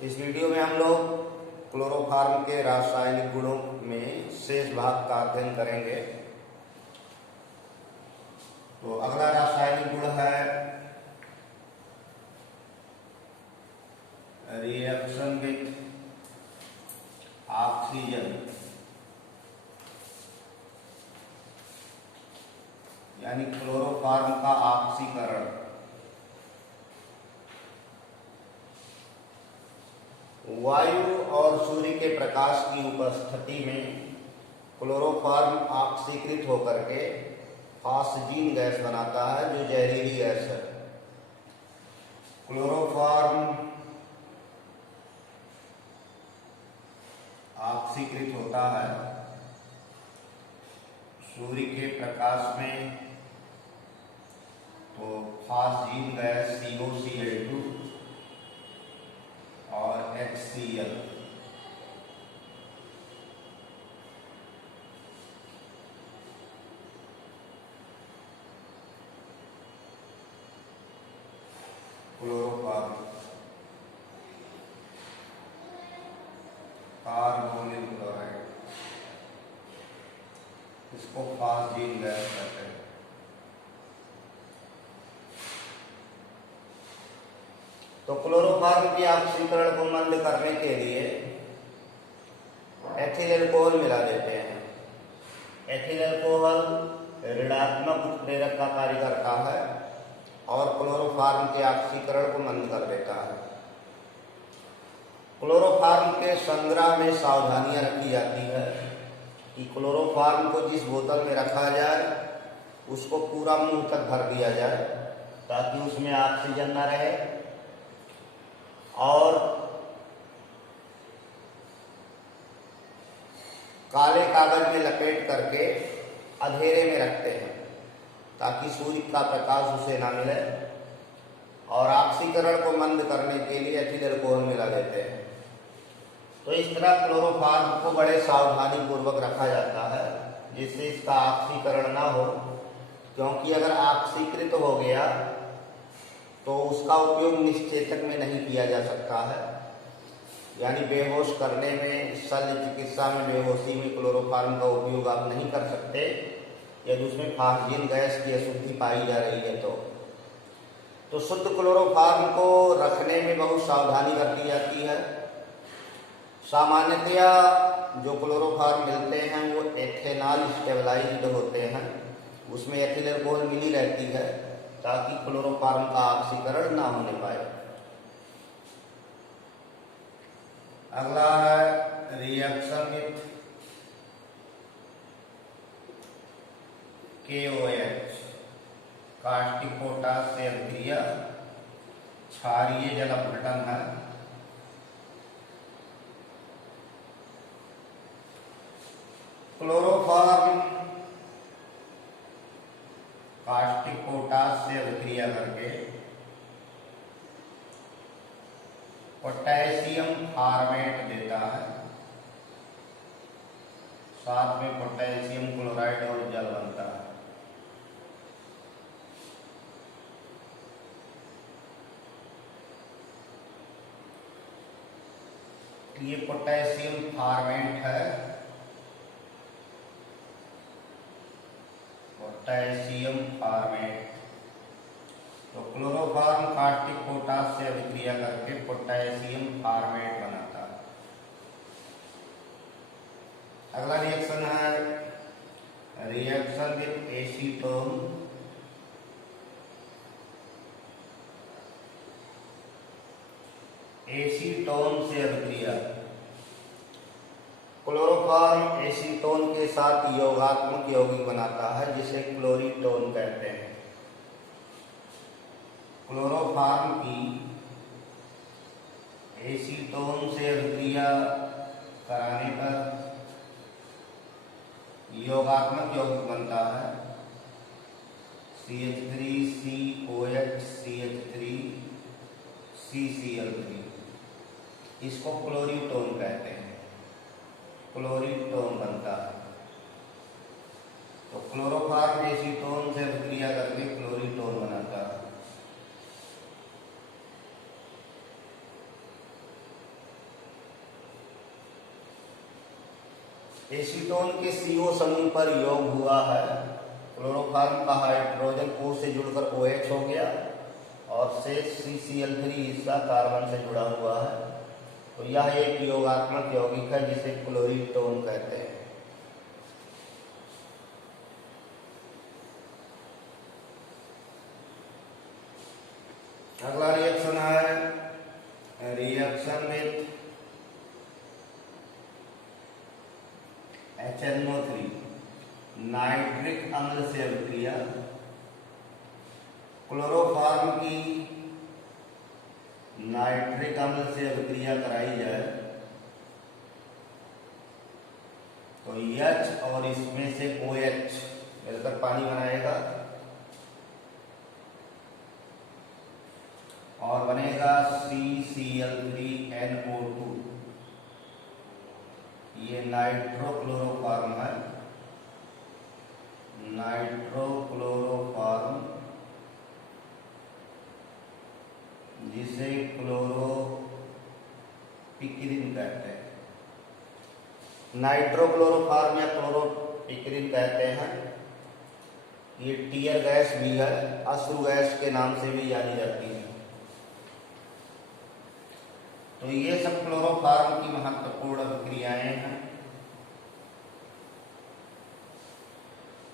इस वीडियो में हम लोग क्लोरोफॉर्म के रासायनिक गुणों में शेष भाग का अध्ययन करेंगे। तो अगला रासायनिक गुण है रिएक्शन विथ ऑक्सीजन, यानी क्लोरोफॉर्म का ऑक्सीकरण। वायु और सूर्य के प्रकाश की उपस्थिति में क्लोरोफॉर्म ऑक्सीकृत होकर के ऑक्सीजन गैस बनाता है, जो जहरीली गैस है। क्लोरोफॉर्म ऑक्सीकृत होता है सूर्य के प्रकाश में, तो ऑक्सीजन गैस COCl2 और HCl। क्लोरोफॉर्म कार्बोनिल क्लोराइड, इसको ऑक्सीजन गैस कहते हैं। तो क्लोरोफॉर्म के ऑक्सीकरण को मंद करने के लिए एथिल अल्कोहल मिला देते हैं। एथिल अल्कोहल ऋणात्मक उत्प्रेरक का कार्य करता है और क्लोरोफॉर्म के ऑक्सीकरण को मंद कर देता है। क्लोरोफॉर्म के संग्रह में सावधानियां रखी जाती है कि क्लोरोफॉर्म को जिस बोतल में रखा जाए उसको पूरा मुंह तक भर दिया जाए, ताकि उसमें ऑक्सीजन न रहे, और काले कागज में लपेट करके अंधेरे में रखते हैं, ताकि सूर्य का प्रकाश उसे ना मिले। और ऑक्सीकरण को मंद करने के लिए एथिल अल्कोहल मिला देते हैं। तो इस तरह क्लोरोफॉर्म को बड़े सावधानी पूर्वक रखा जाता है, जिससे इसका ऑक्सीकरण ना हो, क्योंकि अगर ऑक्सीकृत हो गया तो उसका उपयोग निश्चेतक में नहीं किया जा सकता है। यानी बेहोश करने में, शल्य चिकित्सा में बेहोशी में क्लोरोफॉर्म का उपयोग आप नहीं कर सकते यदि उसमें ऑक्सीजन गैस की अशुद्धि पाई जा रही है। तो शुद्ध क्लोरोफॉर्म को रखने में बहुत सावधानी रखी जाती है। सामान्यतया जो क्लोरोफॉर्म मिलते हैं वो एथेनॉल स्टेबलाइज्ड होते हैं, उसमें एथिल अल्कोहल मिली रहती है, ताकि क्लोरोफॉर्म का ऑक्सीकरण ना होने पाए। अगला है reaction with KOH, caustic potash से अभिक्रिया, क्षारीय जल अपघटन है। क्लोरोफॉर्म कास्टिक पोटाश से अभिक्रिया करके पोटेशियम फॉर्मेट देता है, साथ में पोटेशियम क्लोराइड और जल बनता है। ये पोटेशियम फॉर्मेट है, पोटेशियम फॉर्मेट। तो क्लोरोफॉर्म कास्टिक पोटाश से अभिक्रिया करके पोटेशियम फॉर्मेट बनाता है। अगला रिएक्शन है रिएक्शन विथ एसीटोन। एसीटोन से अभिक्रिया, क्लोरोफॉर्म एसीटोन के साथ योगात्मक यौगिक बनाता है, जिसे क्लोरीटोन कहते हैं। क्लोरोफॉर्म की एसीटोन से अभिक्रिया कराने पर योगात्मक यौगिक बनता है CH3COH CH3 CCl3। इसको क्लोरीटोन कहते हैं, क्लोरीटोन बनता है। तो क्लोरोफॉर्म एसीटोन से अभिक्रिया करके क्लोरीटोन बनाता है। एसीटोन के CO समूह पर योग हुआ है, क्लोरोफॉर्म का हाइड्रोजन O से जुड़कर OH हो गया और शेष CCl3 हिस्सा कार्बन से जुड़ा हुआ है। तो यह एक योगात्मक यौगिक है जिसे क्लोरीटोन कहते हैं। अगला रिएक्शन है रिएक्शन विथ HNO3, नाइट्रिक अम्ल से अभिक्रिया। क्लोरोफॉर्म की नाइट्रिक अम्ल से अभिक्रिया कराई जाए तो H और इसमें से OH मिलकर पानी बनाएगा और बनेगा CCl3NO2। ये नाइट्रोक्लोरोफॉर्म है, नाइट्रोक्लोरोफॉर्म जिसे क्लोरोपिक्रिन कहते हैं। नाइट्रोक्लोरोफॉर्म या क्लोरोपिक्रिन कहते हैं। ये टीयर गैस भी है, अश्रु गैस के नाम से भी जानी जाती है। तो ये सब क्लोरोफॉर्म की महत्वपूर्ण अभिक्रियाएं हैं।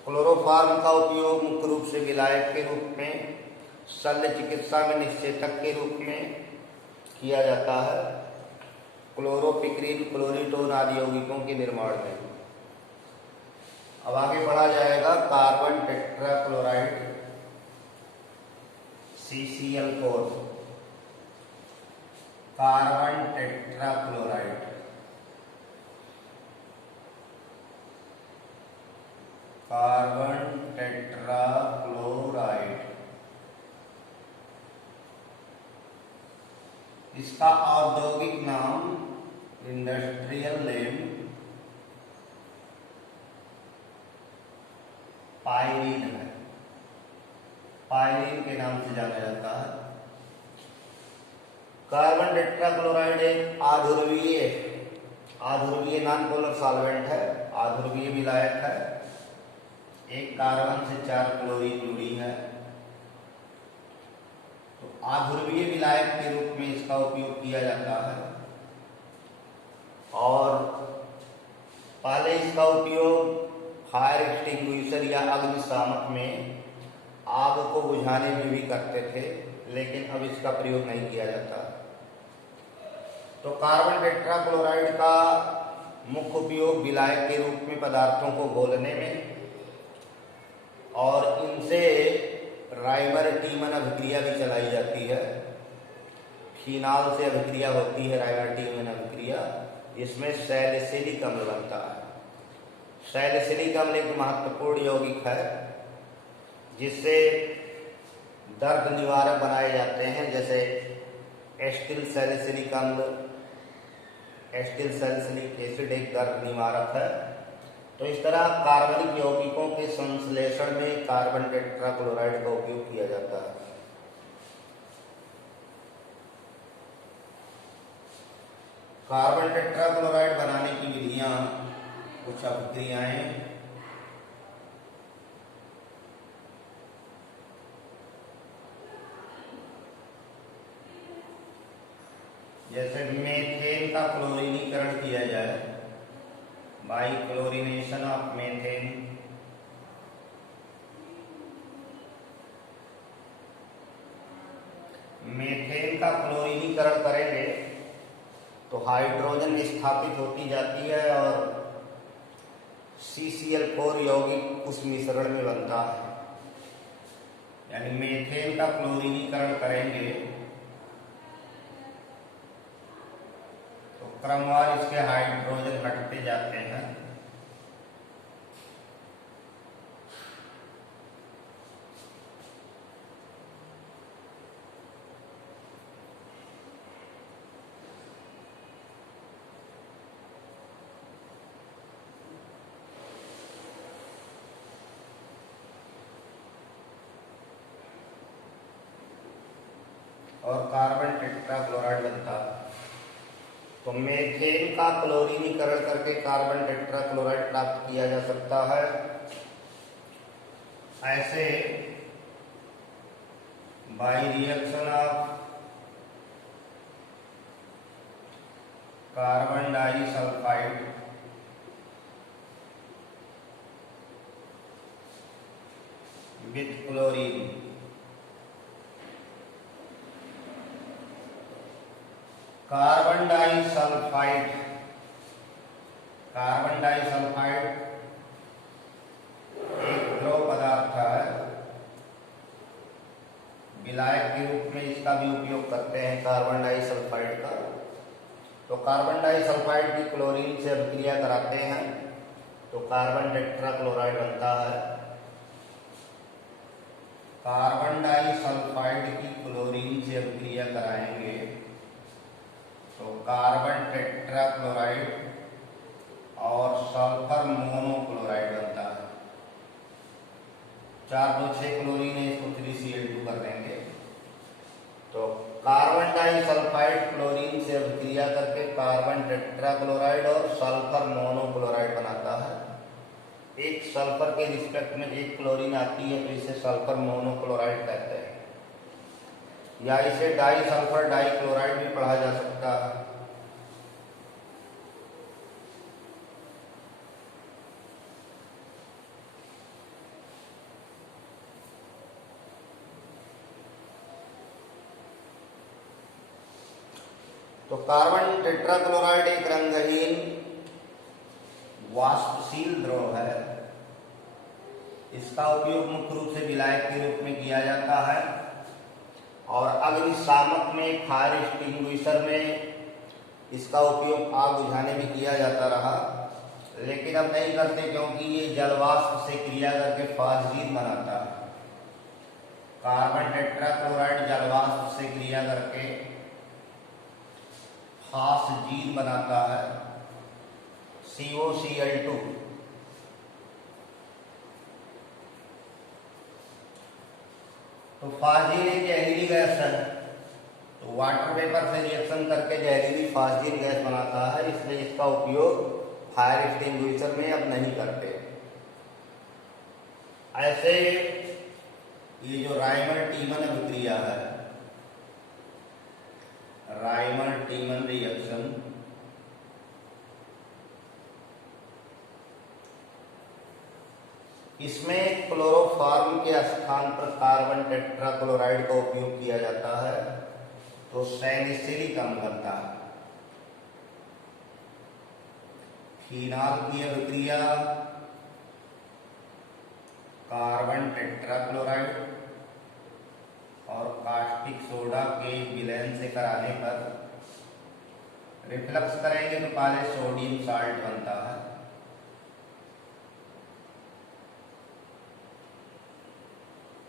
क्लोरोफॉर्म का उपयोग मुख्य रूप से विलायक के रूप में, शल्य चिकित्सा में निश्चेतक के रूप में किया जाता है, क्लोरोपिक्रिन, क्लोरीटोन आदि यौगिकों के निर्माण में। अब आगे बढ़ा जाएगा carbon tetrachloride CCl4, carbon tetrachloride. Carbon tetrachloride इसका औद्योगिक नाम, इंडस्ट्रियल नेम पायरीन है। पायरीन के नाम से जाना जाता है। कार्बन टेट्राक्लोराइड एक आध्रुवीय नॉन पोलर सॉल्वेंट है, आध्रुवीय विलायक है। एक कार्बन से 4 क्लोरीन जुड़ी है। तो आध्रुवीय विलायक के रूप में इसका उपयोग किया जाता है और पहले इसका उपयोग फायर एक्सटिंग्विशर या अग्निशामक में आग को बुझाने में भी करते थे, लेकिन अब इसका प्रयोग नहीं किया जाता। तो कार्बन टेट्राक्लोराइड का मुख्य उपयोग विलायक के रूप में पदार्थों को घोलने में और इनसे राइमर टीमन अभिक्रिया भी चलाई जाती है। फिनाल से अभिक्रिया होती है, राइमर टीमन अभिक्रिया। इसमें सैलिसिलिक अम्ल बनता है। सैलिसिलिक अम्ल एक महत्वपूर्ण यौगिक है जिससे दर्द निवारक बनाए जाते हैं, जैसे एस्टिल सैलिसिलिक अम्ल, एस्टिल सैलिसिलिक एसिड एक दर्द निवारक है। तो इस तरह कार्बनिक यौगिकों के संश्लेषण में कार्बन टेट्राक्लोराइड का उपयोग किया जाता है। कार्बन टेट्राक्लोराइड बनाने की विधियां, कुछ अभिक्रियाएं। जैसे मेथेन का क्लोरीनीकरण किया जाए, by chlorination of methane. Methane का क्लोरीनीकरण करेंगे तो हाइड्रोजन स्थापित होती जाती है और CCl4 यौगिक उस मिश्रण में बनता है। यानी मेथेन का क्लोरीनीकरण करेंगे तो क्रमवार इसके हाइड्रोजन घटते जाते हैं। और कार्बन टेट्राक्लोराइड बनता है। तो मेथेन का क्लोरीनीकरण करके कार्बन टेट्राक्लोराइड प्राप्त किया जा सकता है। ऐसे by reaction of carbon disulphide with chlorine carbon disulphide एक द्रव पदार्थ है, विलायक के रूप में इसका भी उपयोग करते हैं कार्बन डाइसल्फाइड का। तो कार्बन डाइसल्फाइड की क्लोरीन से अभिक्रिया कराते हैं तो कार्बन टेट्राक्लोराइड बनता है। कार्बन डाइसल्फाइड की क्लोरीन से अभिक्रिया कराएंगे तो कार्बन टेट्राक्लोराइड और सल्फर मोनोक्लोराइड बनता है। 4 2 6 क्लोरीन है, इसको 3Cl2 कर देंगे। तो कार्बन डाइसल्फाइड क्लोरीन से अभिक्रिया करके कार्बन टेट्राक्लोराइड और सल्फर मोनोक्लोराइड बनाता है। एक सल्फर के रिस्पेक्ट में एक क्लोरीन आती है तो इसे सल्फर मोनोक्लोराइड कहते हैं, या इसे डाइसल्फर डाइक्लोराइड भी पढ़ा जा सकता है। तो कार्बन टेट्राक्लोराइड एक रंगहीन वाष्पशील द्रव है। इसका उपयोग मुख्य रूप से विलायक के रूप में किया जाता है और अग्निशामक में, फायर एक्सटिंग्विशर में इसका उपयोग आग बुझाने में किया जाता रहा, लेकिन अब नहीं करते क्योंकि ये जलवाष्प से क्रिया करके फास्जीन बनाता है। कार्बन टेट्राक्लोराइड जलवाष्प से क्रिया करके फास्जीन बनाता है, COCl2। तो फास्जीन एक जहरीली गैस है, तो वाटर वेपर से रिएक्शन करके जहरीली फास्जीन गैस बनाता है, इसलिए इसका उपयोग फायर एक्सटिंग्विशर में अब नहीं करते। ऐसे ये जो रायमर-टीमन अभिक्रिया है, रायमर-टीमन रिएक्शन, इसमें क्लोरोफॉर्म के स्थान पर कार्बन टेट्राक्लोराइड का उपयोग किया जाता है तो सैलिसिलिक अम्ल बनता है। फिनाल की अभिक्रिया कार्बन टेट्राक्लोराइड और कास्टिक सोडा के विलयन से कराने पर रिफ्लक्स करेंगे तो पहले सोडियम साल्ट बनता है।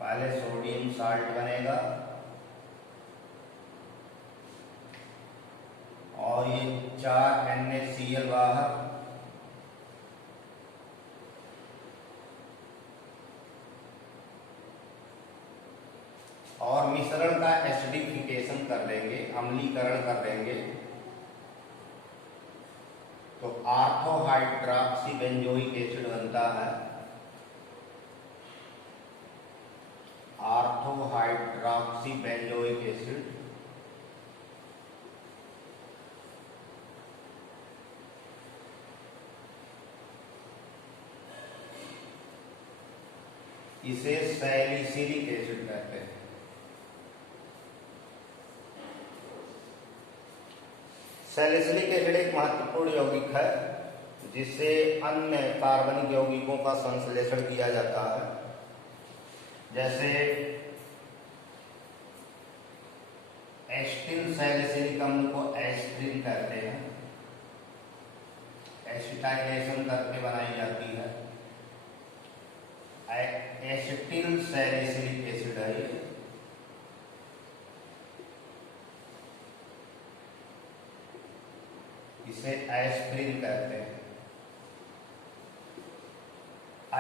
पहले सोडियम साल्ट बनेगा और ये 4 NaCl बाहर, और मिश्रण का एसिडिफिकेशन कर देंगे, अम्लीकरण कर देंगे तो ऑर्थोहाइड्रॉक्सी बेंजोइक एसिड बनता है। ऑर्थोहाइड्रॉक्सी बेंजोइक एसिड इसे सैलिसिलिक एसिड कहते हैं। सैलिसिलिक एसिड एक महत्वपूर्ण यौगिक है जिससे अन्य कार्बनिक यौगिकों का संश्लेषण किया जाता है, जैसे एसिटिल सैलिसिलिक अम्ल को एस्ट्रिन कहते हैं, एसिटाइलेशन करके बनाई जाती है। एसिटिल सैलिसिलिक एसिड है ये। इसे एस्प्रिन कहते हैं।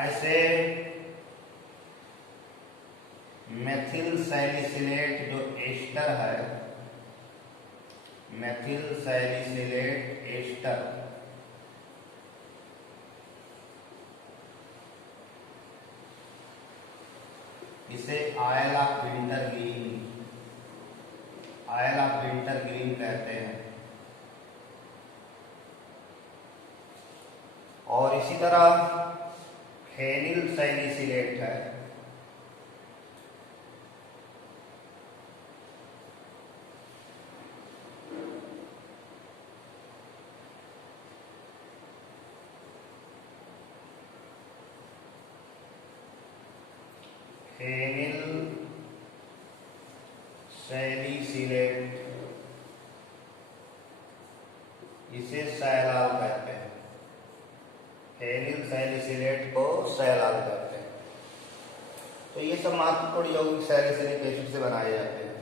ऐसे मेथिल सैलिसिलेट जो एस्टर है, मेथिल सैलिसिलेट एस्टर, इसे oil of wintergreen, oil of wintergreen कहते हैं। और इसी तरह फेनिल सैलिसिलेट है, फेनिल सैलिसिलेट, इसे सैलाल कहते हैं। फेनिल सैलिसिलेट को सैलाल कहते हैं। तो ये सब महत्वपूर्ण यौगिक सैलिसिलिक एसिड से बनाए जाते हैं।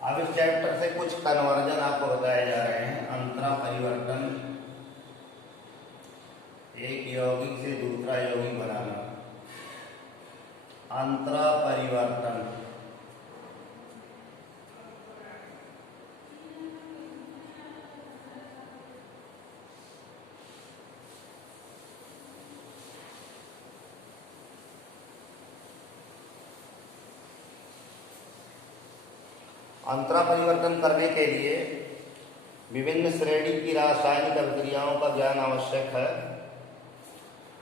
अब इस चैप्टर से कुछ कन्वर्जन आपको बताए जा रहे हैं। अंतरा परिवर्तन, एक यौगिक से दूसरा यौगिक बनाना। अंतरा परिवर्तन, अंतरा परिवर्तन करने के लिए विभिन्न श्रेणी की रासायनिक अभिक्रियाओं का ज्ञान आवश्यक है।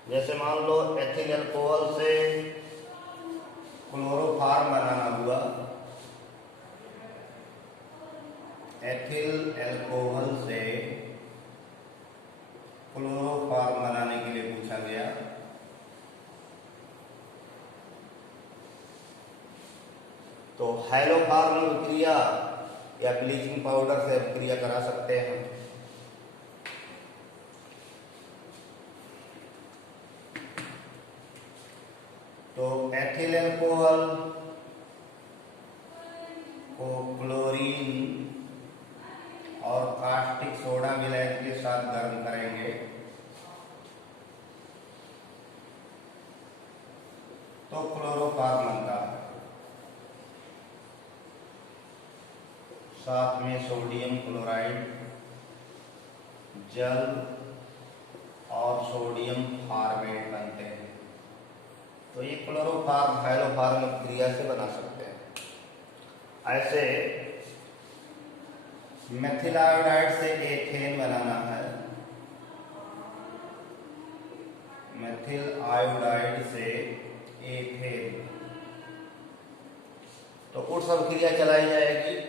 जैसे मान लो एथिल अल्कोहल से क्लोरोफॉर्म बनाना हुआ, एथिल अल्कोहल से क्लोरोफॉर्म बनाने के लिए पूछा गया। तो हैलोफॉर्म अभिक्रिया या ब्लीचिंग पाउडर से अभिक्रिया करा सकते हैं। तो एथिल अल्कोहल को क्लोरीन और कास्टिक सोडा विलायक के साथ गर्म करेंगे तो क्लोरोफॉर्म बनता है। साथ में सोडियम क्लोराइड, जल और सोडियम फॉर्मेट बनते हैं। तो ये क्लोरोफॉर्म हैलोफॉर्म क्रिया से बना सकते हैं। ऐसे मेथिल आयोडाइड से एथेन बनाना है, मेथिल आयोडाइड से एथेन, तो उस अभिक्रिया चलाई जाएगी।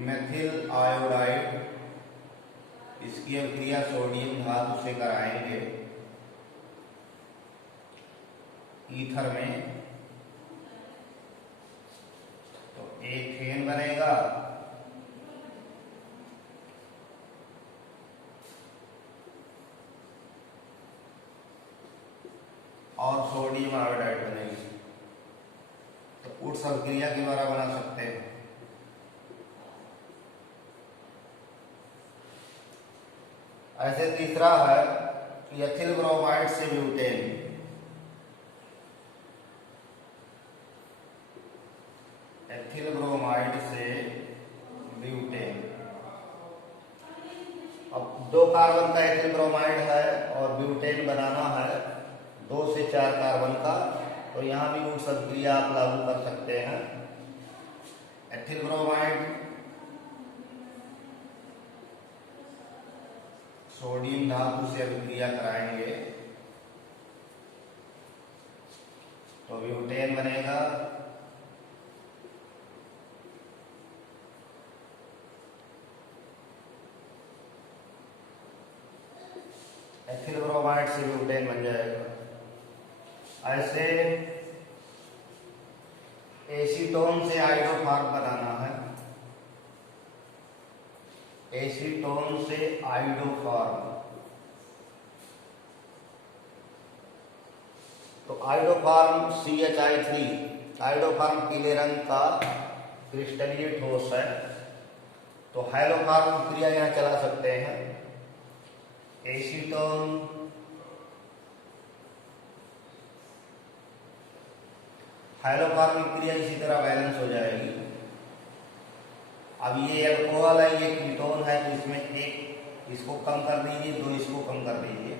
मेथिल आयोडाइड, इसकी अभिक्रिया सोडियम धातु से कराएंगे ईथर में, तो एथेन बनेगा। और सोडियम आयोडाइड बनेगी। तो उस अभिक्रिया के द्वारा बना सकते हैं। ऐसे तीसरा है एथिल ब्रोमाइड से ब्यूटेन, एथिल ब्रोमाइड से ब्यूटेन। अब 2 कार्बन का एथिल ब्रोमाइड है और ब्यूटेन बनाना है 2 से 4 कार्बन का, तो यहाँ भी उस अभिक्रिया आप लागू कर सकते हैं। एथिल ब्रोमाइड सोडियम धातु से अभिक्रिया कराएंगे तो ब्यूटेन बनेगा। एथिल ब्रोमाइड से ब्यूटेन बन जाएगा। ऐसे एसीटोन से आयोडोफॉर्म बनाना है, एसीटोन से आयोडोफॉर्म, तो आयोडोफॉर्म CH3, आयोडोफॉर्म पीले रंग का क्रिस्टलीय ठोस है। तो हैलोफॉर्म क्रिया यहाँ चला सकते हैं। एसीटोन, हाइड्रोकार्बन की क्रिया इसी तरह बैलेंस हो जाएगी। अब ये अल्कोहल है, ये कीटोन है, तो इसमें एक इसको कम कर दीजिए, दो इसको कम कर दीजिए,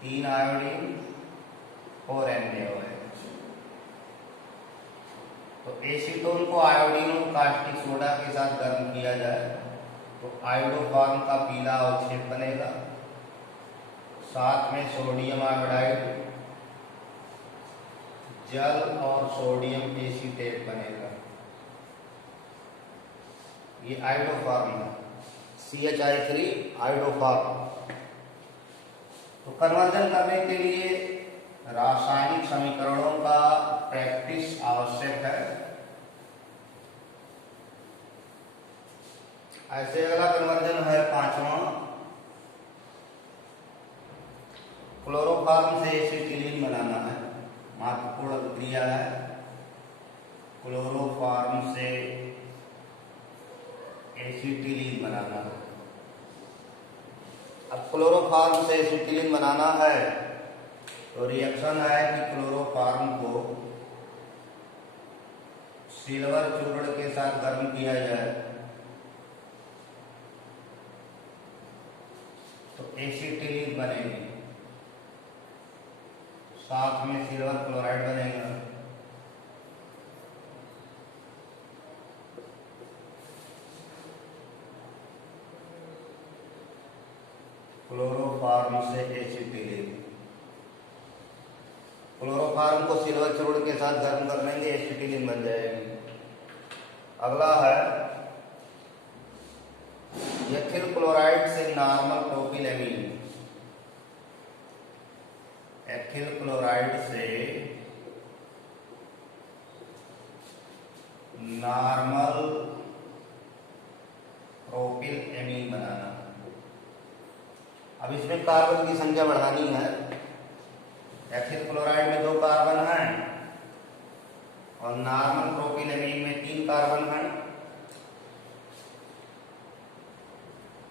3 आयोडीन और NaOH। तो एसीटोन को आयोडीन और कास्टिक सोडा के साथ गर्म किया जाए तो आयोडोफॉर्म का पीला अवक्षेप बनेगा, साथ में सोडियम आयोडाइड, जल और सोडियम एसीटेट बनेगा। ये आयोडोफॉर्म है, CH3 आयोडोफॉर्म। तो कन्वर्जन करने के लिए रासायनिक समीकरणों का प्रैक्टिस आवश्यक है। ऐसे अगला कन्वर्जन है 5वां, क्लोरोफॉर्म से एसिटिलीन बनाना है, महत्वपूर्ण क्रिया है। क्लोरोफॉर्म से एसिटिलीन बनाना है। अब क्लोरोफॉर्म से एसिटिलीन बनाना है तो रिएक्शन है कि क्लोरोफॉर्म को सिल्वर चूर्ण के साथ गर्म किया जाए तो एसिटिलीन बनेगी, साथ में सिल्वर क्लोराइड बनेगा। क्लोरोफॉर्म से एसिटिलीन, क्लोरोफॉर्म को सिल्वर चूर्ण के साथ गर्म कर लेंगे, एसिटिलीन बन जाएगी। अगला है एथिल क्लोराइड से नॉर्मल प्रोपिलेमीन। एथिल क्लोराइड से नॉर्मल प्रोपिलेमीन बनाना। अब इसमें कार्बन की संख्या बढ़ानी है। एथिल क्लोराइड में 2 कार्बन हैं और नॉर्मल प्रोपिलेमीन में 3 कार्बन हैं।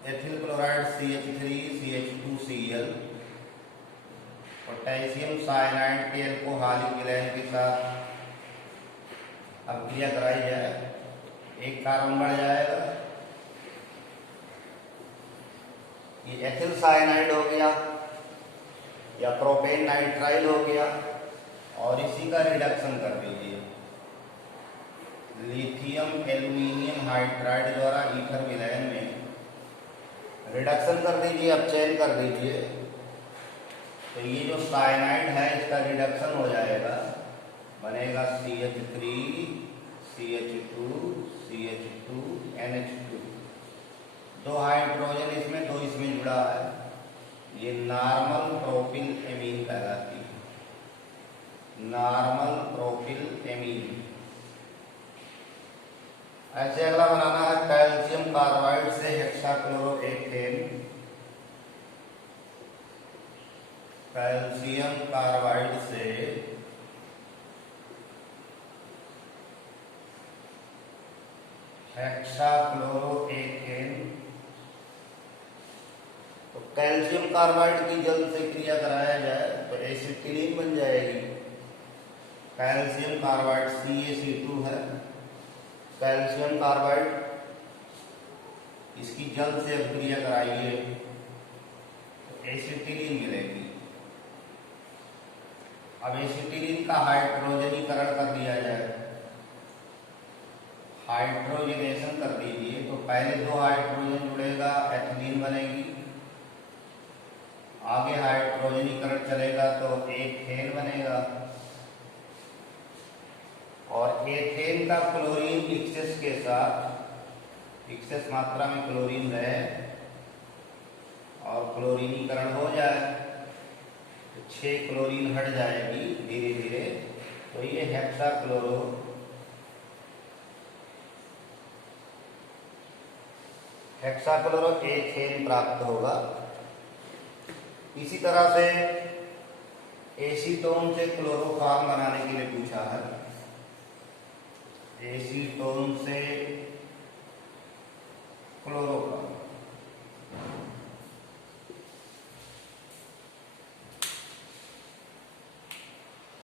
Ethyl chloride CH3 CH2Cl, potassium cyanide के अल्कोहलिक विलयन के साथ अब क्रिया कराई जाए, 1 कार्बन बढ़ जाएगा। ये एथिल साइनाइड हो गया या प्रोपेन नाइट्राइल हो गया और इसी का रिडक्शन कर दीजिए लिथियम एल्यूमिनियम हाइड्राइड द्वारा ईथर विलयन में रिडक्शन कर दीजिए, अपचयन कर दीजिए। तो ये जो साइनाइड है इसका रिडक्शन हो जाएगा, बनेगा CH3 CH2 CH2 NH2, 2 hydrogen इसमें, 2 इसमें जुड़ा है। ये नॉर्मल प्रोपिल एमीन कहलाती है, नॉर्मल प्रोपिल एमीन। ऐसे अगला बनाना है कैल्शियम कार्बाइड से हेक्साक्लोरोएथेन। कैल्शियम कार्बाइड से हेक्साक्लोरोएथेन। तो कैल्शियम कार्बाइड की जल से क्रिया कराया जाए तो एसिटिलीन बन जाएगी। कैल्शियम कार्बाइड CaC2 है, कैल्शियम कार्बाइड, इसकी जल से क्रिया कराइए तो एसिटिलीन मिलेगी। अब एसिटिलीन का हाइड्रोजनीकरण कर दिया जाए, हाइड्रोजनेशन कर दीजिए। तो पहले 2 हाइड्रोजन जुड़ेगा, एथिलीन बनेगी। आगे हाइड्रोजनीकरण चलेगा तो एथेन बनेगा और एथेन का क्लोरीन एक्सेस के साथ, एक्सेस मात्रा में क्लोरीन रहे और क्लोरीनीकरण हो जाए तो 6 क्लोरीन हट जाएगी धीरे धीरे। तो ये हेक्साक्लोरोएथेन प्राप्त होगा। इसी तरह से एसीटोन से क्लोरोफॉर्म बनाने के लिए पूछा है। एसीटोन से क्लोरोफॉर्म,